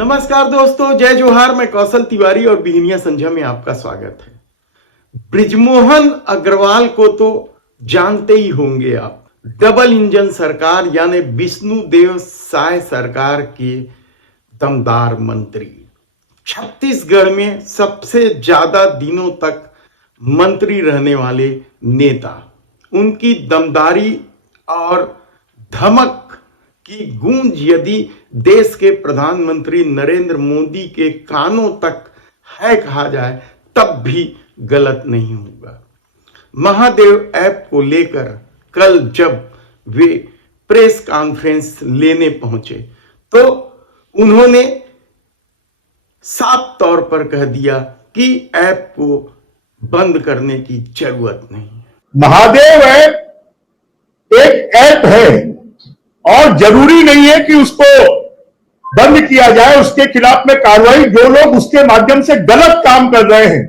नमस्कार दोस्तों, जय जोहार। मैं कौशल तिवारी और बिहनिया संझा में आपका स्वागत है। बृजमोहन अग्रवाल को तो जानते ही होंगे आप। डबल इंजन सरकार यानी विष्णुदेव साय सरकार के दमदार मंत्री। छत्तीसगढ़ में सबसे ज्यादा दिनों तक मंत्री रहने वाले नेता। उनकी दमदारी और धमक की गूंज यदि देश के प्रधानमंत्री नरेंद्र मोदी के कानों तक है कहा जाए तब भी गलत नहीं होगा। महादेव ऐप को लेकर कल जब वे प्रेस कॉन्फ्रेंस लेने पहुंचे तो उन्होंने साफ तौर पर कह दिया कि ऐप को बंद करने की जरूरत नहीं है। महादेव ऐप एक ऐप है और जरूरी नहीं है कि उसको बंद किया जाए। उसके खिलाफ में कार्रवाई, जो लोग उसके माध्यम से गलत काम कर रहे हैं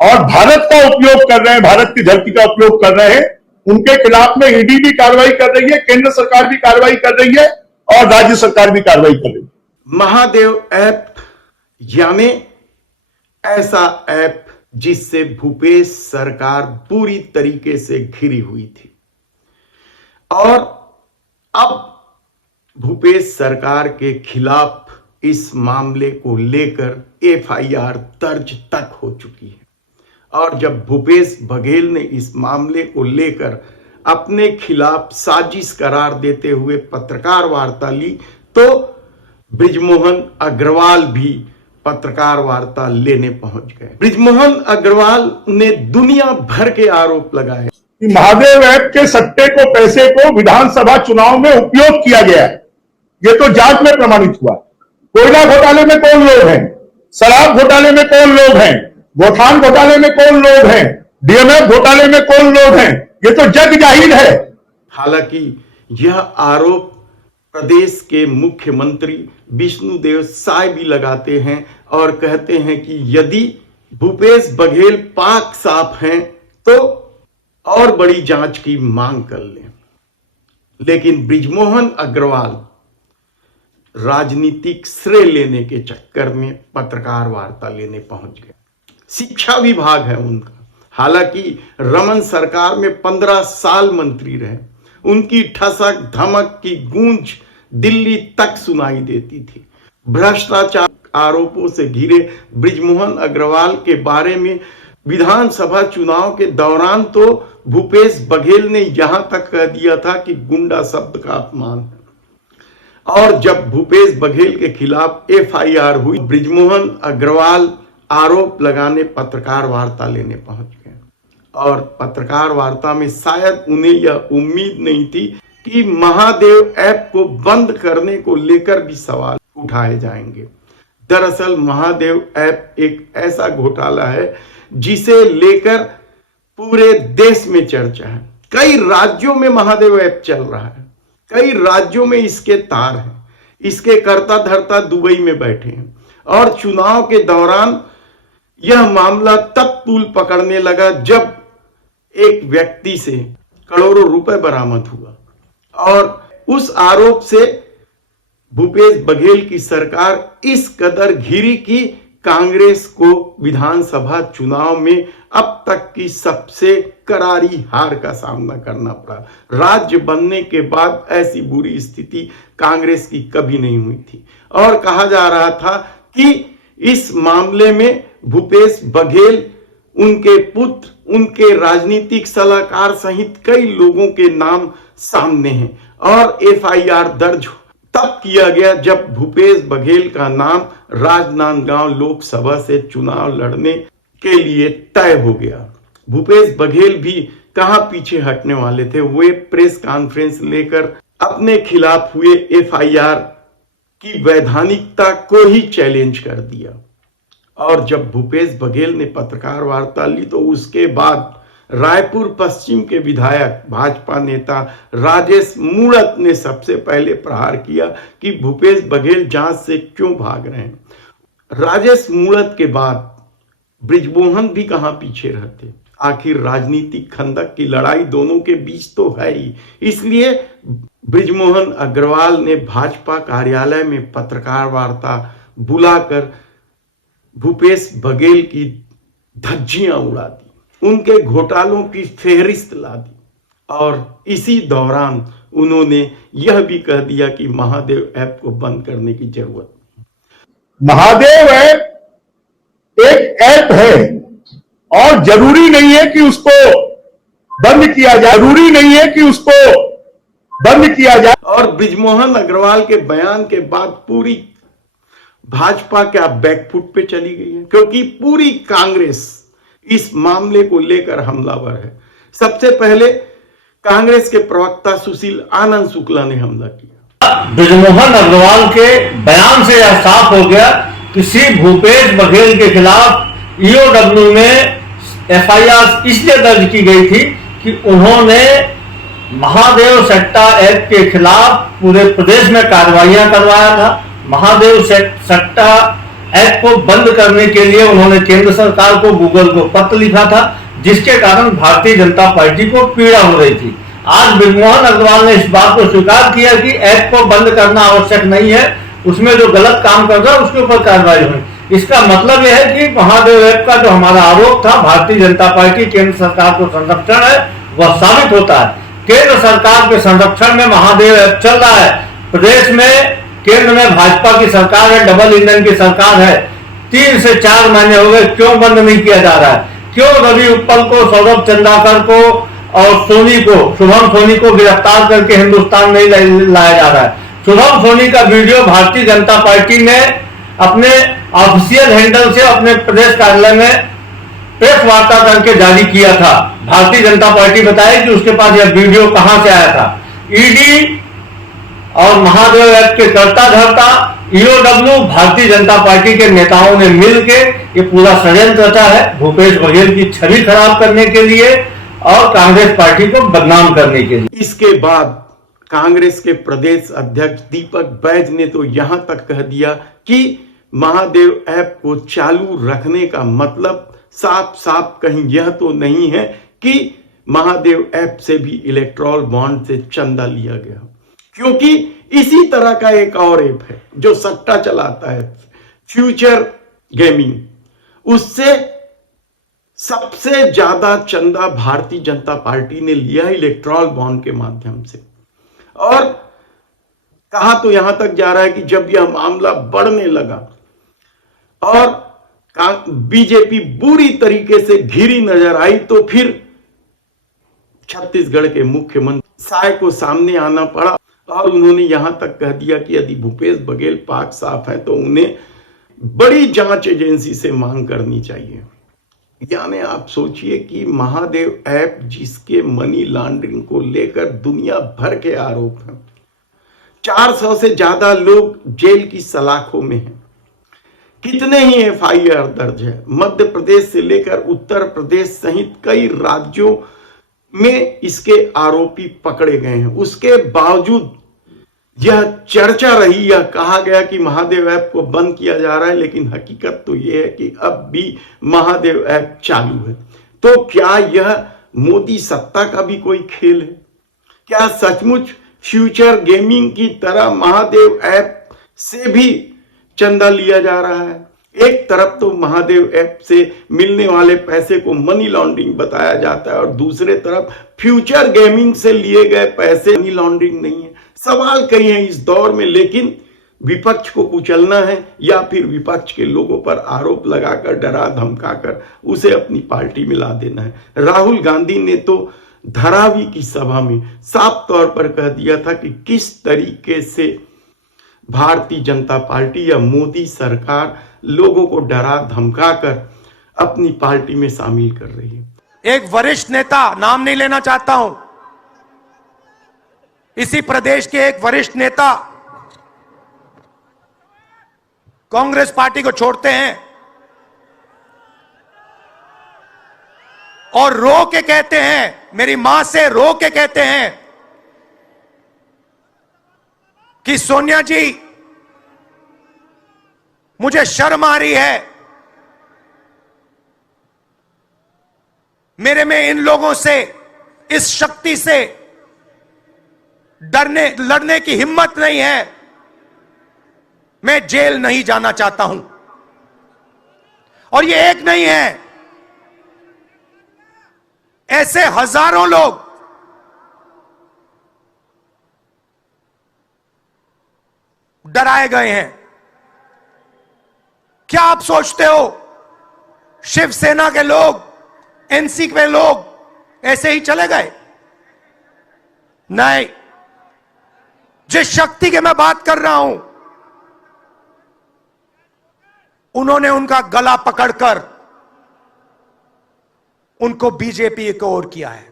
और भारत का उपयोग कर रहे हैं, भारत की धरती का उपयोग कर रहे हैं, उनके खिलाफ में ईडी भी कार्रवाई कर रही है, केंद्र सरकार भी कार्रवाई कर रही है और राज्य सरकार भी कार्रवाई कर रही है। महादेव ऐप यानी ऐसा ऐप जिससे भूपेश सरकार पूरी तरीके से घिरी हुई थी और अब भूपेश सरकार के खिलाफ इस मामले को लेकर एफआईआर दर्ज तक हो चुकी है। और जब भूपेश बघेल ने इस मामले को लेकर अपने खिलाफ साजिश करार देते हुए पत्रकार वार्ता ली तो बृजमोहन अग्रवाल भी पत्रकार वार्ता लेने पहुंच गए। बृजमोहन अग्रवाल ने दुनिया भर के आरोप लगाए। महादेव ऐप के सट्टे को, पैसे को विधानसभा चुनाव में उपयोग किया गया है, ये तो जांच में प्रमाणित हुआ। कोयला घोटाले में कौन लोग हैं, शराब घोटाले में कौन लोग हैं, गोठान घोटाले में कौन लोग हैं, डीएमएफ घोटाले में कौन लोग हैं, ये तो जग जाहिर है। हालांकि यह आरोप प्रदेश के मुख्यमंत्री विष्णुदेव साय भी लगाते हैं और कहते हैं कि यदि भूपेश बघेल पाक साफ हैं तो और बड़ी जांच की मांग कर लें। लेकिन बृजमोहन अग्रवाल राजनीतिक श्रेय लेने के चक्कर में पत्रकार वार्ता लेने पहुंच गए। शिक्षा विभाग है उनका। हालांकि रमन सरकार में 15 साल मंत्री रहे। उनकी ठसक धमक की गूंज दिल्ली तक सुनाई देती थी। भ्रष्टाचार आरोपों से घिरे बृजमोहन अग्रवाल के बारे में विधानसभा चुनाव के दौरान तो भूपेश बघेल ने यहां तक कह दिया था कि गुंडा शब्द का अपमान है। और जब भूपेश बघेल के खिलाफ एफआईआर हुई, बृजमोहन अग्रवाल आरोप लगाने पत्रकार वार्ता लेने पहुंच गए। और पत्रकार वार्ता में शायद उन्हें यह उम्मीद नहीं थी कि महादेव ऐप को बंद करने को लेकर भी सवाल उठाए जाएंगे। दरअसल महादेव ऐप एक ऐसा घोटाला है जिसे लेकर पूरे देश में चर्चा है। कई राज्यों में महादेव ऐप चल रहा है, कई राज्यों में इसके तार हैं, इसके कर्ता धर्ता दुबई में बैठे हैं। और चुनाव के दौरान यह मामला तब तूल पकड़ने लगा जब एक व्यक्ति से करोड़ों रुपए बरामद हुआ और उस आरोप से भूपेश बघेल की सरकार इस कदर घिरी कि कांग्रेस को विधानसभा चुनाव में अब तक की सबसे करारी हार का सामना करना पड़ा। राज्य बनने के बाद ऐसी बुरी स्थिति कांग्रेस की कभी नहीं हुई थी और कहा जा रहा था कि इस मामले में भूपेश बघेल, उनके पुत्र, उनके राजनीतिक सलाहकार सहित कई लोगों के नाम सामने हैं। और एफआईआर दर्ज तब किया गया जब भूपेश बघेल का नाम राजनांदगांव लोकसभा से चुनाव लड़ने के लिए तय हो गया। भूपेश बघेल भी कहां पीछे हटने वाले थे। वे प्रेस कॉन्फ्रेंस लेकर अपने खिलाफ हुए एफआईआर की वैधानिकता को ही चैलेंज कर दिया। और जब भूपेश बघेल ने पत्रकार वार्ता ली तो उसके बाद रायपुर पश्चिम के विधायक भाजपा नेता राजेश मूणत ने सबसे पहले प्रहार किया कि भूपेश बघेल जांच से क्यों भाग रहे हैं। राजेश मूणत के बाद बृजमोहन भी कहां पीछे रहते। आखिर राजनीतिक खंदक की लड़ाई दोनों के बीच तो है ही। इसलिए बृजमोहन अग्रवाल ने भाजपा कार्यालय में पत्रकार वार्ता बुलाकर भूपेश बघेल की धज्जियां उड़ा दी, उनके घोटालों की फेहरिस्त ला दी और इसी दौरान उन्होंने यह भी कह दिया कि महादेव ऐप को बंद करने की जरूरत नहीं। महादेव ऐप एक ऐप है और जरूरी नहीं है कि उसको बंद किया जाए, जरूरी नहीं है कि उसको बंद किया जाए। और बृजमोहन अग्रवाल के बयान के बाद पूरी भाजपा क्या बैकफुट पे चली गई है, क्योंकि पूरी कांग्रेस इस मामले को लेकर हमलावर है। सबसे पहले कांग्रेस के प्रवक्ता सुशील आनंद शुक्ला ने हमला किया। बृजमोहन अग्रवाल के बयान से यह साफ हो गया कि श्री भूपेश बघेल के खिलाफ ईओडब्ल्यू में एफआईआर इसलिए दर्ज की गई थी कि उन्होंने महादेव सट्टा ऐप के खिलाफ पूरे प्रदेश में कार्रवाइयां करवाया था। महादेव सट्टा ऐप को बंद करने के लिए उन्होंने केंद्र सरकार को, गूगल को पत्र लिखा था, जिसके कारण भारतीय जनता पार्टी को पीड़ा हो रही थी। आज बृजमोहन अग्रवाल ने इस बात को स्वीकार किया कि ऐप को बंद करना आवश्यक नहीं है, उसमें जो गलत काम कर रहा है उसके ऊपर कार्रवाई हुई। इसका मतलब यह है कि महादेव ऐप का जो हमारा आरोप था भारतीय जनता पार्टी केंद्र सरकार को संरक्षण है, वह साबित होता है। केंद्र सरकार के संरक्षण में महादेव ऐप चल रहा है। प्रदेश में केंद्र में भाजपा की सरकार है, डबल इंजन की सरकार है। 3 से 4 महीने हो गए, क्यों बंद नहीं किया जा रहा है? क्यों रवि उत्पल को, सौरभ चंद्राकर को और सोनी को, शुभम सोनी को गिरफ्तार करके हिंदुस्तान नहीं लाया जा रहा है? शुभम सोनी का वीडियो भारतीय जनता पार्टी ने अपने ऑफिशियल हैंडल से अपने प्रदेश कार्यालय में प्रेस वार्ता करके जारी किया था। भारतीय जनता पार्टी बताए कि उसके पास यह वीडियो कहां से आया था। ईडी और महादेव ऐप के कर्ता धर्ता ईओडब्ल्यू भारतीय जनता पार्टी के नेताओं ने मिलकर ये पूरा षड्यंत्र रचा है भूपेश बघेल की छवि खराब करने के लिए और कांग्रेस पार्टी को बदनाम करने के लिए। इसके बाद कांग्रेस के प्रदेश अध्यक्ष दीपक बैज ने तो यहां तक कह दिया कि महादेव ऐप को चालू रखने का मतलब साफ साफ कहीं यह तो नहीं है कि महादेव ऐप से भी इलेक्ट्रॉल बॉन्ड से चंदा लिया गया, क्योंकि इसी तरह का एक और ऐप है जो सट्टा चलाता है, फ्यूचर गेमिंग, उससे सबसे ज्यादा चंदा भारतीय जनता पार्टी ने लिया इलेक्ट्रॉल बॉन्ड के माध्यम से। और कहा तो यहां तक जा रहा है कि जब यह मामला बढ़ने लगा और बीजेपी बुरी तरीके से घिरी नजर आई तो फिर छत्तीसगढ़ के मुख्यमंत्री साय को सामने आना पड़ा और उन्होंने यहां तक कह दिया कि यदि भूपेश बघेल पाक साफ है तो उन्हें बड़ी जांच एजेंसी से मांग करनी चाहिए। यानी आप सोचिए कि महादेव ऐप जिसके मनी लॉन्ड्रिंग को लेकर दुनिया भर के आरोप हैं, 400 से ज्यादा लोग जेल की सलाखों में हैं, कितने ही एफआईआर दर्ज है, मध्य प्रदेश से लेकर उत्तर प्रदेश सहित कई राज्यों में इसके आरोपी पकड़े गए हैं। उसके बावजूद यह चर्चा रही, यह कहा गया कि महादेव ऐप को बंद किया जा रहा है, लेकिन हकीकत तो यह है कि अब भी महादेव ऐप चालू है। तो क्या यह मोदी सत्ता का भी कोई खेल है? क्या सचमुच फ्यूचर गेमिंग की तरह महादेव ऐप से भी चंदा लिया जा रहा है? एक तरफ तो महादेव ऐप से मिलने वाले पैसे को मनी लॉन्ड्रिंग बताया जाता है और दूसरे तरफ फ्यूचर गेमिंग से लिए गए पैसे मनी लॉन्ड्रिंग नहीं है। सवाल कई हैं इस दौर में, लेकिन विपक्ष को कुचलना है या फिर विपक्ष के लोगों पर आरोप लगाकर, डरा धमकाकर उसे अपनी पार्टी में ला देना है। राहुल गांधी ने तो धरावी की सभा में साफ तौर पर कह दिया था कि किस तरीके से भारतीय जनता पार्टी या मोदी सरकार लोगों को डरा धमकाकर अपनी पार्टी में शामिल कर रही है। एक वरिष्ठ नेता, नाम नहीं लेना चाहता हूं, इसी प्रदेश के एक वरिष्ठ नेता कांग्रेस पार्टी को छोड़ते हैं और रो के कहते हैं, मेरी मां से रो के कहते हैं कि सोनिया जी मुझे शर्म आ रही है, मेरे में इन लोगों से, इस शक्ति से लड़ने की हिम्मत नहीं है। मैं जेल नहीं जाना चाहता हूं। और ये एक नहीं है, ऐसे हजारों लोग डराए गए हैं। क्या आप सोचते हो शिवसेना के लोग, एनसी के लोग ऐसे ही चले गए? नहीं, जिस शक्ति की मैं बात कर रहा हूं, उन्होंने उनका गला पकड़कर उनको बीजेपी की ओर किया है।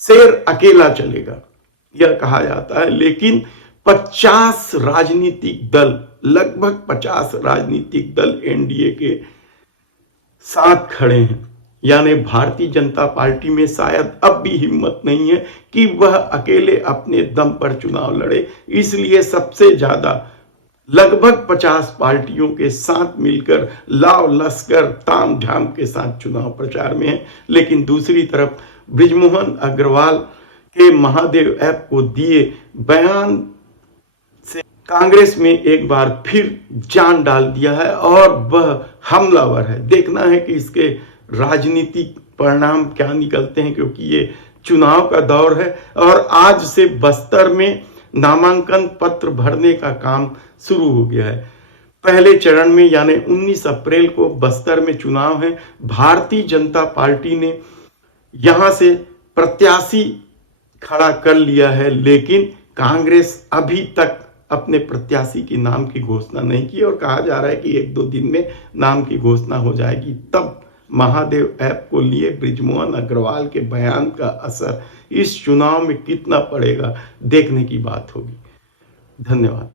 शेर अकेला चलेगा यह कहा जाता है, लेकिन 50 राजनीतिक दल, लगभग 50 राजनीतिक दल एनडीए के साथ खड़े हैं। यानी भारतीय जनता पार्टी में शायद अब भी हिम्मत नहीं है कि वह अकेले अपने दम पर चुनाव लड़े। इसलिए सबसे ज्यादा लगभग 50 पार्टियों के साथ मिलकर लाव लश्कर ताम झाम के साथ चुनाव प्रचार में है। लेकिन दूसरी तरफ बृजमोहन अग्रवाल के महादेव ऐप को दिए बयान से कांग्रेस में एक बार फिर जान डाल दिया है और वह हमलावर है। देखना है कि इसके राजनीतिक परिणाम क्या निकलते हैं, क्योंकि ये चुनाव का दौर है और आज से बस्तर में नामांकन पत्र भरने का काम शुरू हो गया है। पहले चरण में यानी 19 अप्रैल को बस्तर में चुनाव है। भारतीय जनता पार्टी ने यहां से प्रत्याशी खड़ा कर लिया है, लेकिन कांग्रेस अभी तक अपने प्रत्याशी के नाम की घोषणा नहीं की और कहा जा रहा है कि 1-2 दिन में नाम की घोषणा हो जाएगी। तब महादेव ऐप को लिए बृजमोहन अग्रवाल के बयान का असर इस चुनाव में कितना पड़ेगा, देखने की बात होगी। धन्यवाद।